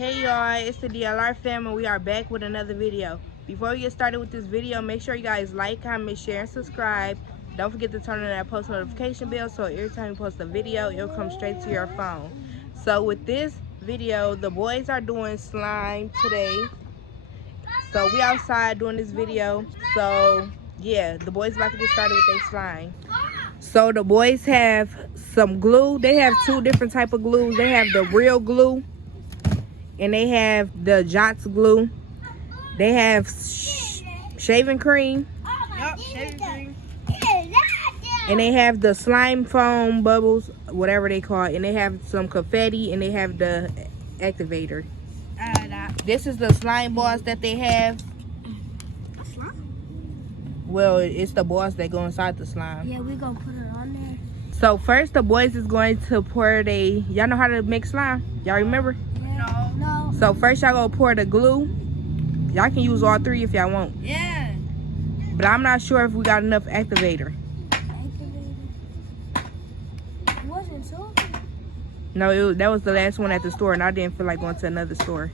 Hey y'all, it's the DLR family. We are back with another video. Before we get started with this video, make sure you guys like, comment, share, and subscribe. Don't forget to turn on that post notification bell so every time you post a video, it'll come straight to your phone. So with this video, the boys are doing slime today. So we outside doing this video. So yeah, the boys about to get started with their slime. So the boys have some glue. They have two different type of glues. They have the real glue and they have the Jots glue. They have shaving cream. Yup, shaving cream. And they have the slime foam bubbles, whatever they call it. And they have some confetti and they have the activator. This is the slime balls that they have. Slime? Well, it's the balls that go inside the slime. Yeah, we gonna put it on there. So first the boys is going to pour y'all know how to make slime? Y'all remember? Yeah. No. So first y'all gonna pour the glue. Y'all can use all three if y'all want. Yeah. But I'm not sure if we got enough activator. It wasn't so. No, that was the last one at the store and I didn't feel like going to another store.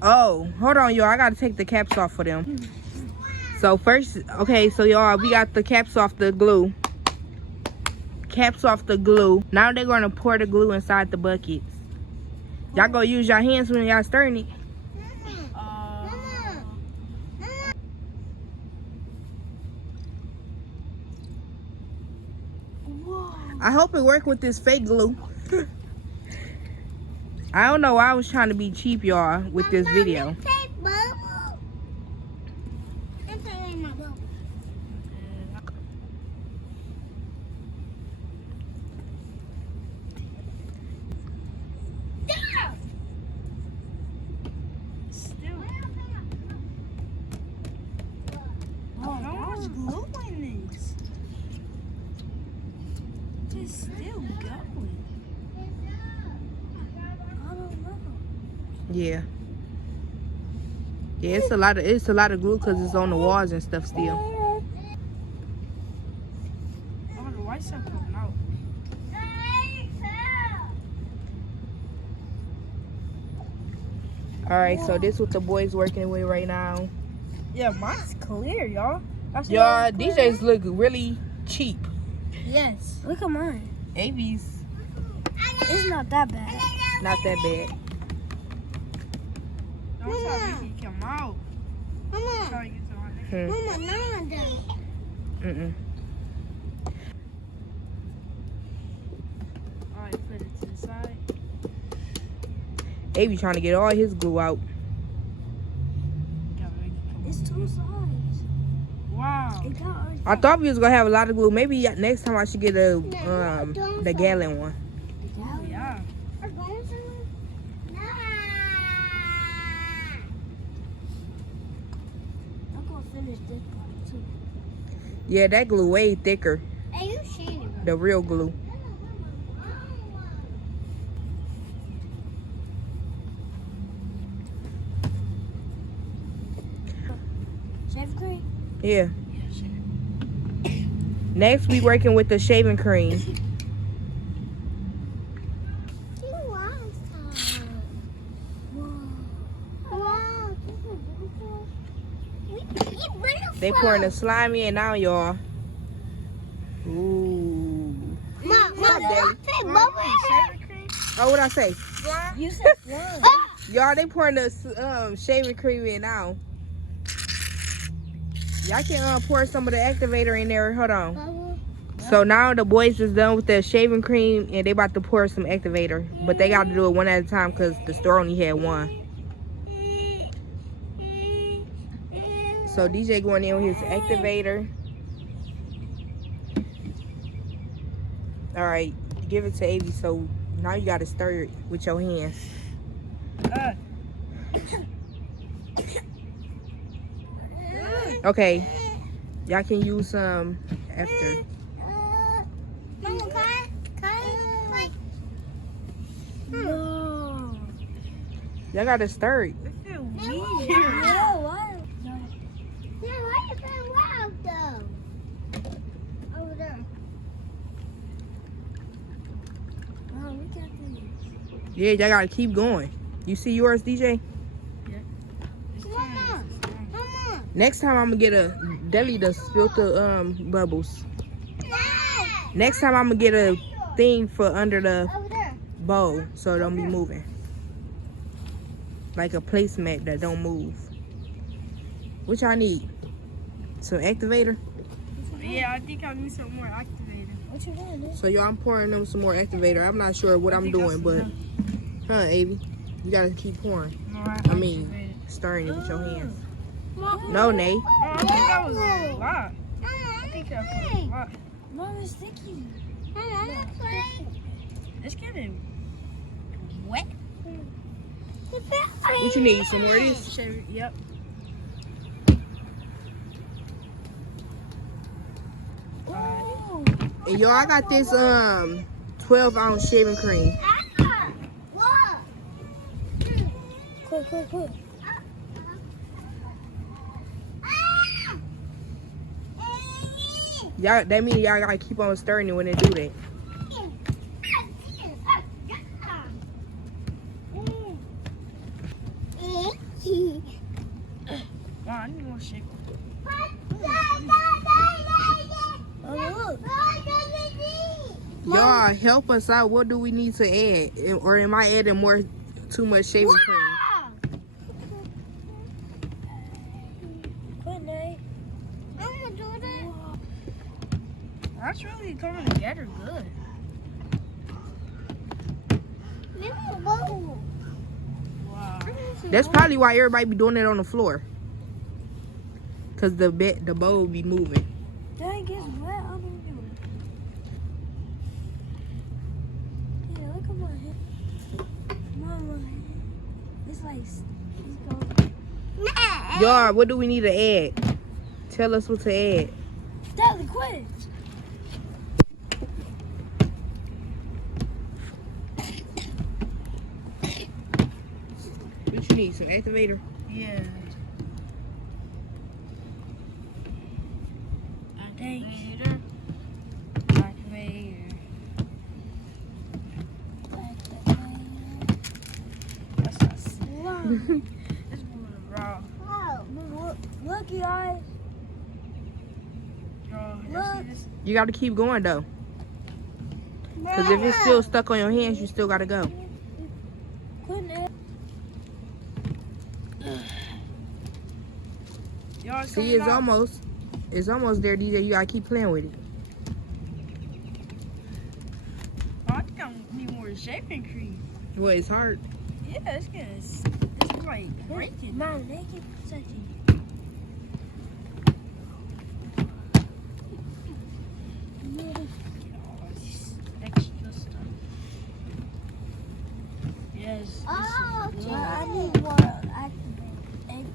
Oh, hold on y'all, I gotta take the caps off for them. So first, okay, so y'all, we got the caps off the glue. Caps off the glue. Now they're gonna pour the glue inside the buckets. Y'all gonna use your hands when y'all stirring it. I hope it worked with this fake glue. I don't know why I was trying to be cheap, y'all, with this video. Yeah. Yeah, it's a lot of glue because it's on the walls and stuff still. Oh, the white stuff coming out. Alright, so this is what the boys working with right now. Yeah, mine's clear, y'all. Y'all, DJs look really cheap. Yes. Look at mine. AB's It's not that bad. not that bad. Don't try to make it come out. Mm-mm. Alright, put it to the side. AB trying to get all his glue out. It's two sides. Wow. I thought we was gonna have a lot of glue. Maybe next time I should get the gallon one. Oh, yeah. I'm gonna finish this part too. Yeah, that glue way thicker. Hey, you shading. The real glue. Shaving cream? Yeah. Next, we working with the shaving cream. They pouring the Slimeee in now, y'all. Ooh. Oh, what I say? You said slime. Y'all, they pouring the shaving cream in now. Y'all can pour some of the activator in there. Hold on. So now the boys is done with the shaving cream and they about to pour some activator. But they got to do it one at a time because the store only had one. So DJ going in with his activator. Alright, give it to Avi. So now you got to stir it with your hands. Okay, y'all can use some after. No. Y'all gotta stir it. Yeah, why? Over there. Oh, we can't do this. Yeah, y'all gotta keep going. You see yours, DJ? Come on. Next time I'm gonna get a deli to spill the bubbles. Next time I'm gonna get a thing for under the Over there. bowl so it don't be moving. Like a placemat that don't move. What y'all need? Some activator? Yeah, I think I need some more activator. What you doing, dude? So y'all, I'm pouring them some more activator. I'm not sure what I'm doing, but Avy, you gotta keep pouring. I mean, stirring it with your hands. No, Nate. I think that was a lot. I think that was a lot. Mom, it's sticky. It's getting wet. What you need? Some more of this? Yep. Ooh. And y'all, I got this 12-ounce shaving cream. Quick. Y'all, that means y'all gotta keep on stirring it when they do that. Wow, I need more shake. Y'all, help us out. What do we need to add? Or am I adding too much shaving cream? Quit, Nate. That's really coming together good. Wow. That's probably why everybody be doing it on the floor. Cause the bowl be moving. Dang, gets wet. I'm gonna do it. Yeah, look at my head. Mama, it's like it's going. Y'all, what do we need to add? Tell us what to add. Stanley, quit. What you need? Some activator? Yeah. Activator. Activator. That's not slime. It's moving raw. Look, you guys. Look. You gotta keep going though. Cause if it's still stuck on your hands, you still gotta go. Quit, Nate. Y'all See, it's almost there, DJ. You gotta keep playing with it. Oh, I think I need more shaving cream. Well, it's hard. Yeah, it's good. It's like breaking. Mom, they keep touching. Extra stuff. Yes. Oh, this is I good. need more activate.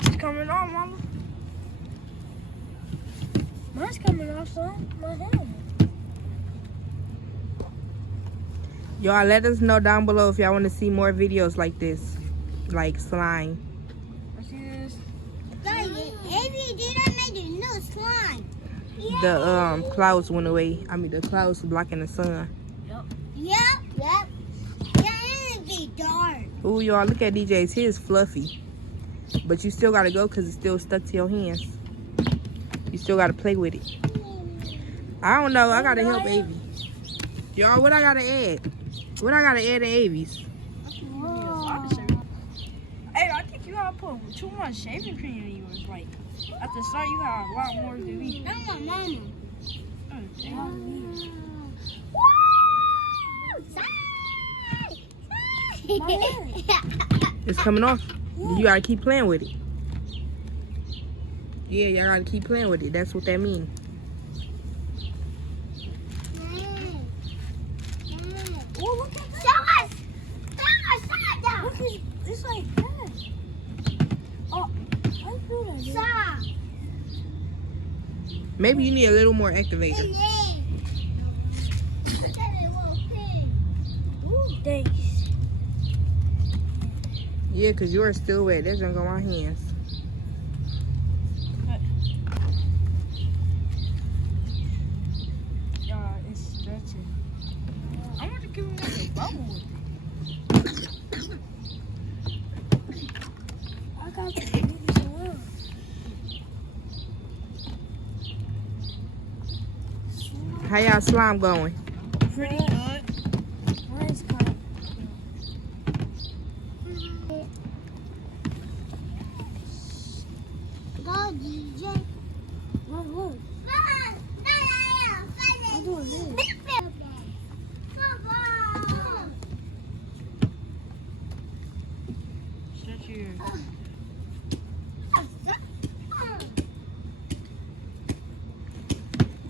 It's coming on, mama. Mine's coming off, son. My hand. Y'all, let us know down below if y'all want to see more videos like this, like slime. Let's see this. Avy, did I make a new slime? The clouds went away. I mean, the clouds blocking the sun. Yep. Yeah, it'll be dark. Ooh, y'all, look at DJ's. His fluffy. But you still gotta go because it's still stuck to your hands. You still gotta play with it. I don't know. I gotta help Avy. Y'all, what I gotta add? What I gotta add to Avy's? Hey, I think you gotta put too much shaving cream in yours. Like, at the start, you got a lot more than me. I'm my mama. It's coming off. You gotta keep playing with it. Yeah, y'all gotta keep playing with it. That's what that means. Oh, look at this. Look, it's like that. Oh, I feel that. Maybe you need a little more activator. Ooh, thanks. Yeah, because yours still wet. That's gonna go on my hands. Yeah, it's stretching. I want to give bubble with it. I got the baby so well. How y'all slime going? Pretty good. Mine's kind of. Go, DJ. Look, look. I'm doing this. Stretch your.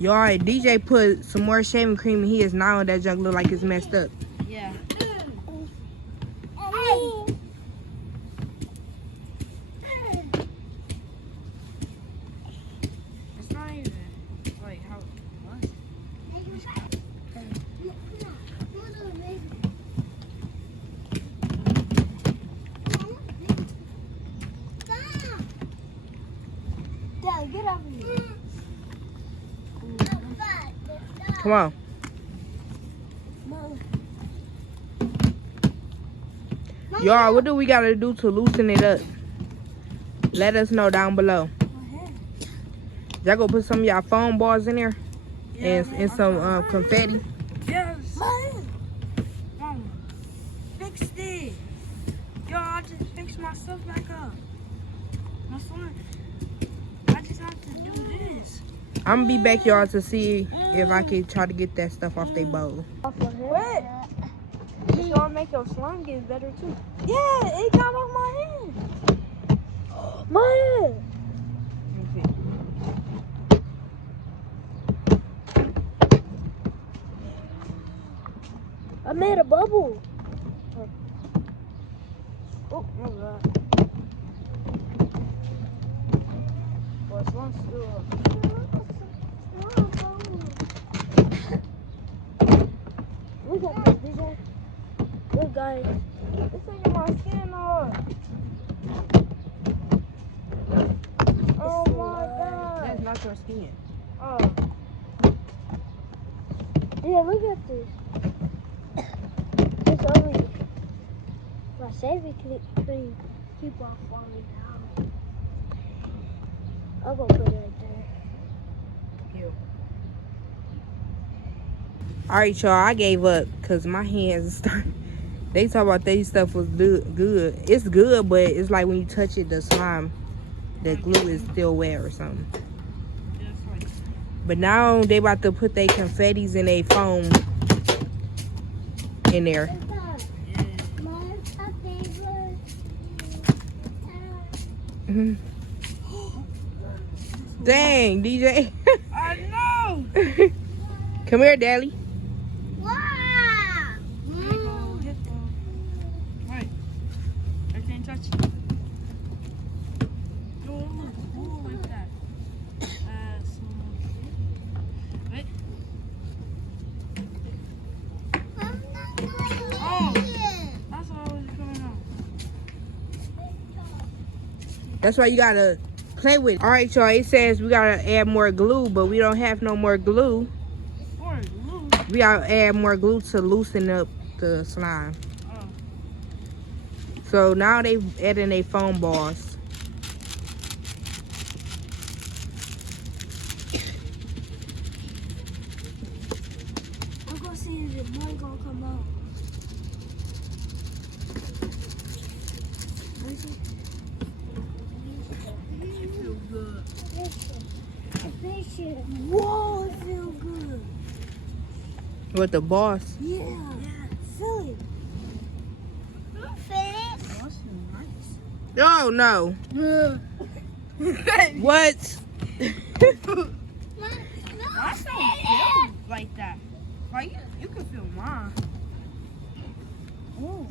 Yo, alright, DJ put some more shaving cream in his. Now that junk look like it's messed up. Yeah. It's not even like how it was. Dad, get off of me. Come on. Mom. Y'all, what do we gotta do to loosen it up? Let us know down below. Y'all go put some of y'all foam balls in there and some confetti. Yes. Mama, fix it. Yo, I just fixed my stuff back up. My son, I just have to do this. I'm gonna be back, y'all, to see if I can try to get that stuff off their bowl. What? It's gonna make your slime get better too. Yeah, it got on my hand. My hand. I made a bubble. Oh, my God. Well, slime's still up. Look at this, DJ. Look, guys. It's taking my skin off. Oh my God. That's not your skin. Oh. Yeah, look at this. It's only my shaving cream keep on falling down. I'll go put it right there. Alright, y'all, I gave up because my hands start. They talk about they stuff was good. It's good, but it's like when you touch it, the slime, the glue is still wet or something. But now they about to put their confettis and their foam in there. Dang, DJ. I know. Come here, Daddy. Right. I can't touch it. No, like that. Wait. Oh, that's what I was going on. That's why you gotta play with it. Alright, y'all, it says we gotta add more glue, but we don't have no more glue. Or glue. We gotta add more glue to loosen up the slime. Oh. So now they adding a foam balls. I'm gonna see if the boy gonna come out. Whoa, it feels good. With the balls. Yeah. Feel it. Oh no. What? I don't feel like that. Like you can feel mine. Oh.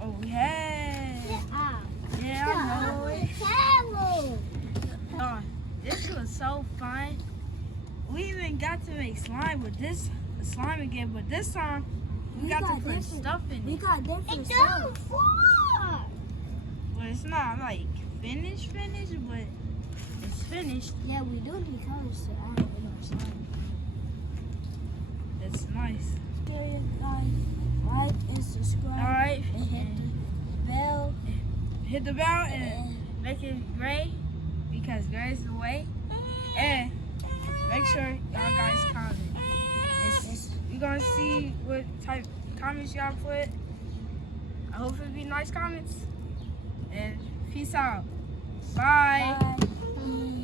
Oh yeah. Yeah, I know it. This was so fun. We even got to make slime with this slime again, but this time we got to put stuff in We it. got different stuff. But It's not like finished, but it's finished. Yeah, we do need colors to add in our slime. It's nice. Here, guys, like and subscribe. Alright. And hit the bell. Hit the bell and make it gray because gray is the way. And make sure y'all guys comment. We're gonna see what type of comments y'all put. I hope it'll be nice comments. And peace out. Bye. Bye.